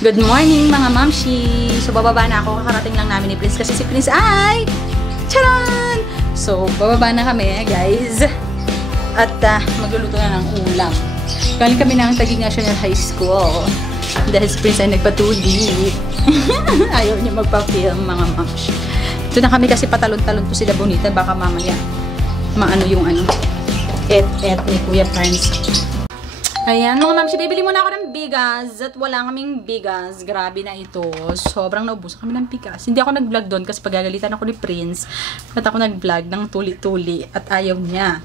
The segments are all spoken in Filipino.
Good morning mga mamshi! So bababa na ako, kakarating lang namin ni Prince kasi si Prince ay charan! So bababa na kami guys at magluluto na ng ulam. Galing kami ng Taguig National High School dahil si Prince ay nagpatuli. Ayaw niya magpa-film mga mamshi. Ito na kami kasi patalon-talon to sila Bonita, baka mamaya maano yung et ni Kuya Prince. Ayan mga mamshi, bibili muna ako ng bigas at wala kaming bigas. Grabe na ito. Sobrang naubusan kami ng bigas. Hindi ako nag-vlog doon kasi pagagalitan ako ni Prince at ako nag-vlog ng tuli-tuli at ayaw niya.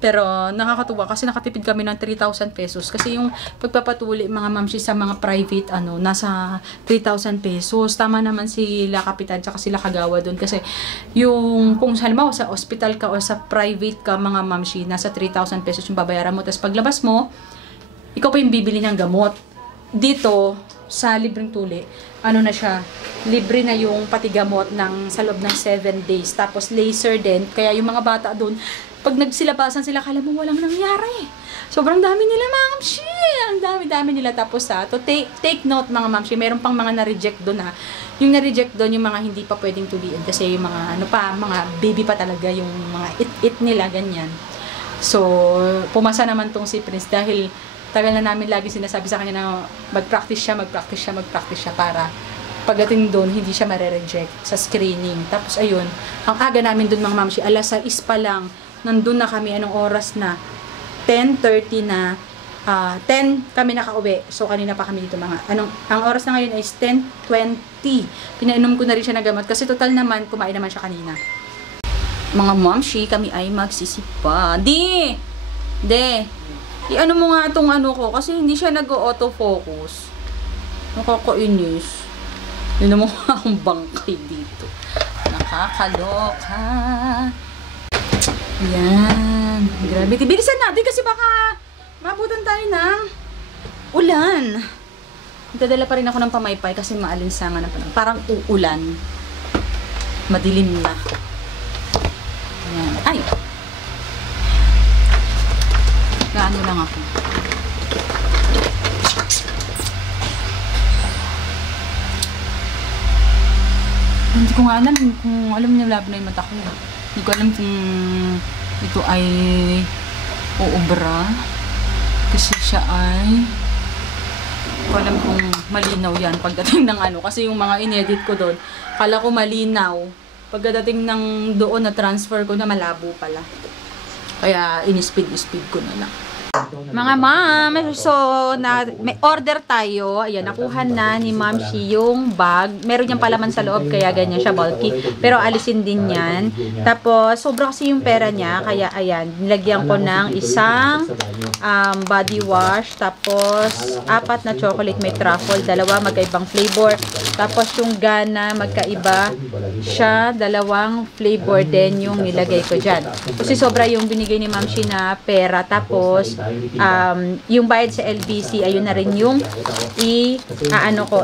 Pero nakakatuwa kasi nakatipid kami ng 3,000 pesos kasi yung pagpapatuli mga mamshi sa mga private nasa 3,000 pesos. Tama naman sila kapitan tsaka sila kagawa doon kasi yung kung halimbawa sa hospital ka o sa private ka mga mamshi, nasa 3,000 pesos yung babayaran mo, tapos paglabas mo ikaw pa yung bibili ng gamot. Dito sa libreng tuli na siya, libre na yung pati gamot sa loob ng 7 days. Tapos laser din. Kaya yung mga bata doon, pag nagsilabasan sila, kala mo walang nangyari. Sobrang dami nila, mamshi. Ang dami-dami nila. Tapos to take note mga mamshi, meron pang mga na-reject doon Yung na-reject doon, yung mga hindi pa pwedeng tuliin. Kasi yung mga, mga baby pa talaga, yung mga it nila, ganyan. So, pumasa naman tong si Prince dahil tagal na namin lagi sinasabi sa kanya na mag-practice siya para pagdating doon, hindi siya mare-reject sa screening. Tapos ayun, ang aga namin doon mga mamshi, alas 6 pa lang, nandun na kami, anong oras na? 10:30 na, 10 kami nakauwi. So kanina pa kami dito mga, ang oras na ngayon is 10:20. Pinainom ko na rin siya ng gamot kasi total naman, kumain naman siya kanina. Mga mamshi, kami ay magsisipa. I-ano mo nga itong ko kasi hindi siya nag-autofocus. Nakakainis. Yun mo nga akong bangkay dito. Nakakaloka. Yan. Grabe. Bilisan natin kasi baka mabutan tayo ng ulan. Dadala pa rin ako ng pamaypay kasi maalinsangan na pa. Parang uulan. Madilim na. Yan. Ay! Gaano lang ako. Hindi ko nga alam kung alam niya labo na yung mata ko. Hindi ko alam kung ito ay uubra. Kasi siya ay hindi ko alam kung malinaw yan pagdating ng kasi yung mga inedit ko doon, kala ko malinaw. Pagdating ng doon na transfer ko na malabo pala. Kaya in-speed ko na lang. Mga ma'am, so may order tayo. Ayan, nakuha na ni Ma'am Shi yung bag. Meron niyang palaman sa loob, kaya ganyan siya bulky. Pero alisin din yan. Tapos, sobra kasi yung pera niya. Kaya ayan, nilagyan ko ng isang body wash. Tapos, 4 na chocolate may truffle. 2 magkaibang flavor. Tapos, yung Gana, magkaiba siya. 2 flavor din yung nilagay ko dyan. Kasi sobra yung binigay ni Ma'am Shi na pera. Tapos, yung bayad sa LBC, ayun na rin yung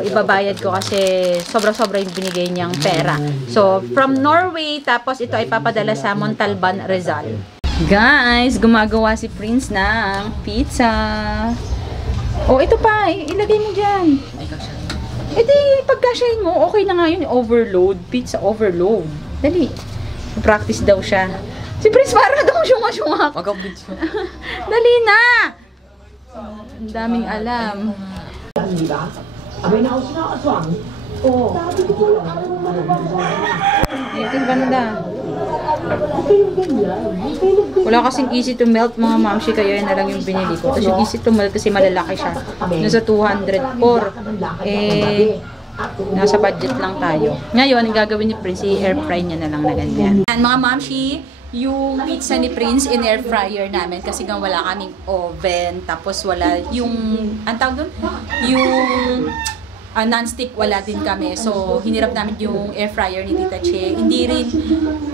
ibabayad ko kasi sobra-sobra yung binigay niyang pera. So, from Norway, tapos ito ay papadala sa Montalban, Rizal. Guys, gumagawa si Prince ng pizza. Oh, ito pa, ilagay mo dyan. Edi, pagkasyahin mo, okay na nga yun, overload, pizza overload. Dali. Practice daw siya. Si Prince para daw syunga-syunga. Dali na! Ang daming alam. Ito ganda. Wala kasing easy to melt mga mamshi, kaya yun na lang yung binili ko. Tapos yung easy to melt kasi malalaki siya. Nasa 204. Nasa budget lang tayo. Ngayon, ang gagawin ni Prince, i-air fry niya na lang na ganyan. And mga mamshi, yung pizza ni Prince in air fryer namin kasi nga wala kaming oven, tapos wala yung ang tawag doon, yung non-stick wala din kami, so hinirap namin yung air fryer ni Tita Che. Hindi rin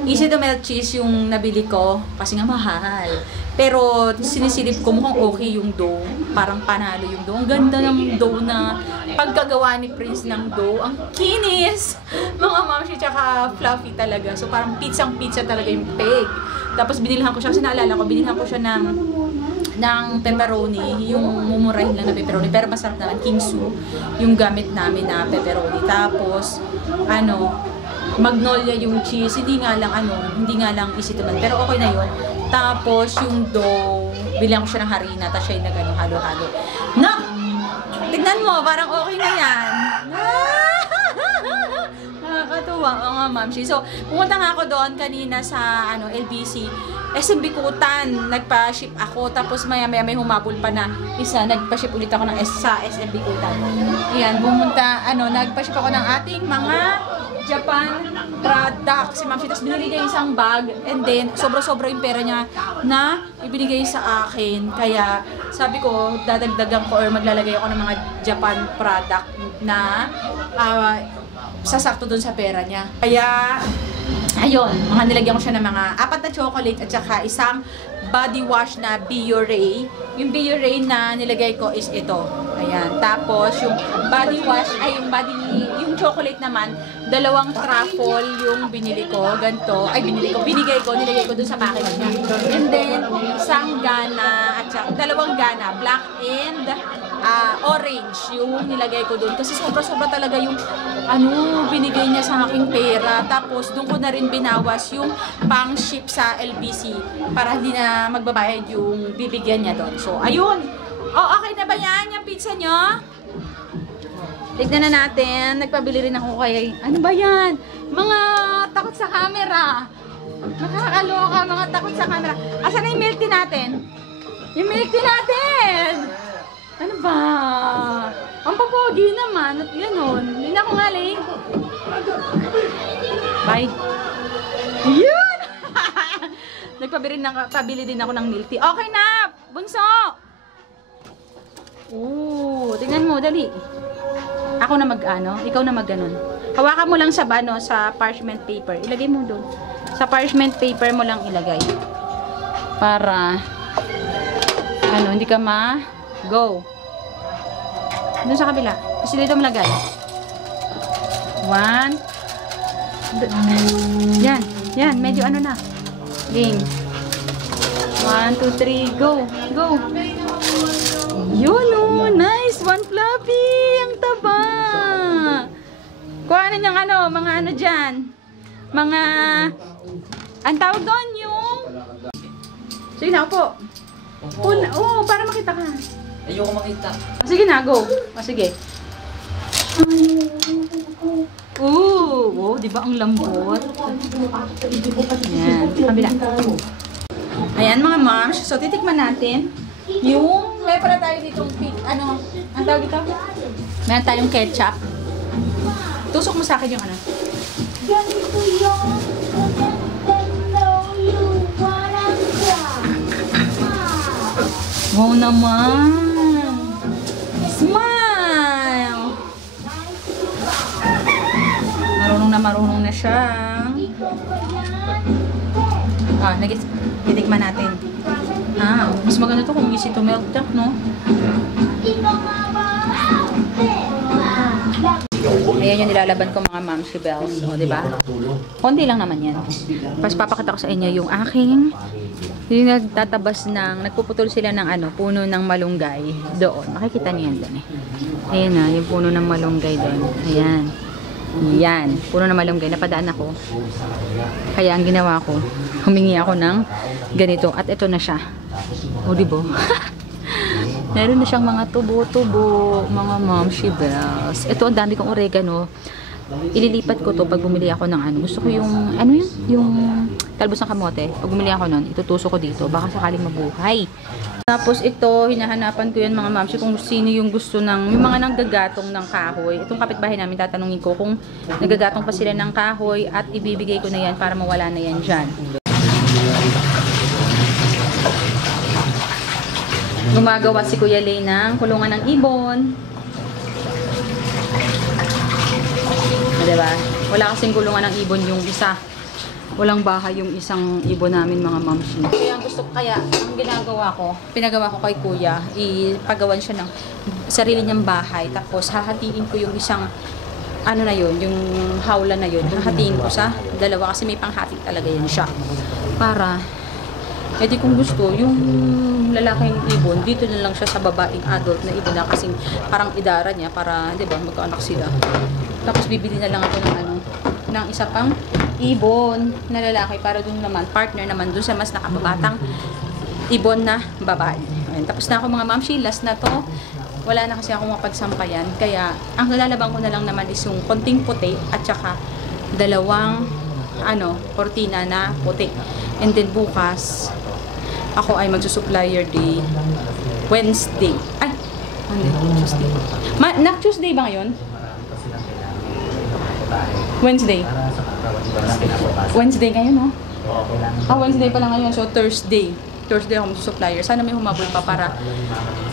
easy to melt cheese yung nabili ko kasi nga mahal, pero sinisilip ko mukhang okay yung dough, parang panalo yung dough. Ang ganda ng dough na pagkagawa ni Prince ng dough, ang kinis mga mamshi, tsaka fluffy talaga, so parang pizza talaga yung peg. Tapos binilhan ko siya kasi naalala ko, binilhan ko siya ng ng pepperoni, yung mumurahin lang na pepperoni, pero masarap naman, Kingsu, yung gamit namin na pepperoni. Tapos, Magnolia yung cheese, hindi nga lang easy to man, pero okay na yun. Tapos, yung dough, bilang ko siya ng harina, tapos siya yung halo-halo. Tignan mo, parang okay na yan. Nakakatuwa, nga mamshi. So, pumunta nga ako doon kanina sa LBC. SM Bikutan, nagpa-ship ako. Tapos maya-maya may humabol pa na isa. Nagpa-ship ulit ako sa SM Bikutan. Ayan, nagpa-ship ako ng ating mga Japan product. Si Ma'am, tapos binili niya isang bag. And then, sobra-sobra yung pera niya na ibinigay sa akin. Kaya, sabi ko, dadagdagan ko or maglalagay ako ng mga Japan product na sasakto dun sa pera niya. Kaya, ayun, nilagyan ko siya ng mga 4 na chocolate at saka isang body wash na Biore. Yung Biore na nilagay ko is ito. Ayan. Tapos, yung body wash, yung chocolate naman, 2 truffle yung binili ko. Ganito. Binigay ko, nilagay ko dun sa package niya. And then, isang gana, at saka 2 gana, black and orange yung nilagay ko dun. Kasi sobra-sobra talaga yung binigay niya sa aking pera. Tapos, dun ko na rin binawas yung pang-ship sa LBC para hindi na magbabayad yung bibigyan niya doon. So, ayun. Okay na ba yan? Yung pizza nyo? Tignan na natin. Nagpabili rin ako kay... Ano ba yan? Mga takot sa camera. Nakakaloka, mga takot sa camera. Asan na yung milk tea natin? Yung milk tea natin! Ano ba? Ang papogi naman. At ganon. Hindi na ako ngaling. Bye. Yun! Nagpabili din ako ng milk tea. Okay na! Bunso! Tingnan mo, dali. Ako na ikaw na mag-ganon. Hawakan mo lang sa parchment paper. Ilagay mo doon. Sa parchment paper mo lang ilagay. Para, hindi ka go. Doon sa kabila. Kasi dito mo lagay. 1. Yan. Medyo na. Game. 1, 2, 3, go. Go. Yun nice. 1 fluffy. Ang taba. Kuha na niyang mga dyan. Mga, ang tawag doon yung, sige na, upo. Para makita ka. Ayoko makita. Sige na, go. Sige. Di ba ang lambot? Ayan, kabila. Ayan mga moms, so titikman natin yung, may para tayo dito, ang tawag ito? Meron tayong ketchup. Tusok mo sa akin yung Ganito yung wow naman! Smile! Marunong na siya. Titikman natin. Mas maganda to kung easy to melt up, no? Ayan yung nilalaban ko mga Mamshi Bells. O, diba? Konti lang naman yan. Tapos papakita ko sa inyo yung aking nagpuputol sila ng puno ng malunggay doon. Makikita niyo yan doon eh. Ayan na, yung puno ng malunggay doon. Ayan. Yan, puno ng malunggay. Napadaan ako. Kaya ang ginawa ko, humingi ako ng ganito. At ito na siya. O, diba? Meron na siyang mga tubo-tubo, mga Mamshi Bells. Ito, ang dami kong oregano. Ililipat ko to pag bumili ako ng Gusto ko yung, yung talbos ng kamote. Pag bumili ako nun, itutusok ko dito. Baka sakaling mabuhay. Tapos ito, hinahanapan ko yan mga Mamshi kung sino yung gusto yung mga nanggagatong ng kahoy. Itong kapitbahay namin, tatanungin ko kung nagagatong pa sila ng kahoy at ibibigay ko na yan para mawala na yan dyan. Gumagawa si Kuya Lay ng kulungan ng ibon. Diba? Wala kasing kulungan ng ibon yung isa. Walang bahay yung isang ibon namin mga Mamshi. Kaya ang ginagawa ko, pinagawa ko kay Kuya, ipagawan siya ng sarili niyang bahay. Tapos hahatiin ko yung isang yung hawla na yun. Hahatiin ko sa dalawa kasi may panghati talaga yan siya. Para, kung gusto, yung yung lalaking ibon, dito na lang siya sa babaeng adult na ibon na kasing parang idara niya para, di ba, magkaanak sila. Tapos bibili na lang ako ng ng isa pang ibon na lalaki para dun naman, partner naman dun sa mas nakababatang ibon na babae. Ayan, tapos na ako mga mamshi, last na to. Wala na kasi akong mapagsampayan. Kaya, ang nalalabang ko na lang naman is yung konting puti at saka dalawang cortina na puti. And then bukas, ako ay magsusupplier day Wednesday. Ay, Tuesday. Tuesday ba ngayon? Wednesday. Wednesday ngayon, no? Wednesday pa lang ngayon. So, Thursday ako magsusupplier. Sana may humabol pa para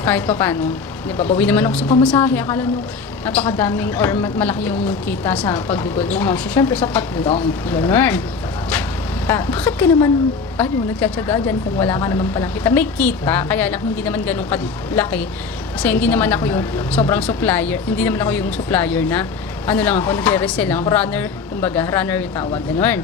kahit pa paano. Di ba, bawi naman ako sa pamasahe. Akala nyo, napakadaming or malaki yung kita sa pagbigod mo. So, syempre, sapat lang. Ganun. Bakit ka naman, nagtsatsaga dyan kung wala ka naman palang kita? May kita, kaya lang hindi naman ganun kalaki. Kasi hindi naman ako yung sobrang supplier. Hindi naman ako yung supplier na, lang ako, nagre-resell lang. Ako runner, kumbaga, runner yung tawag. Ganun.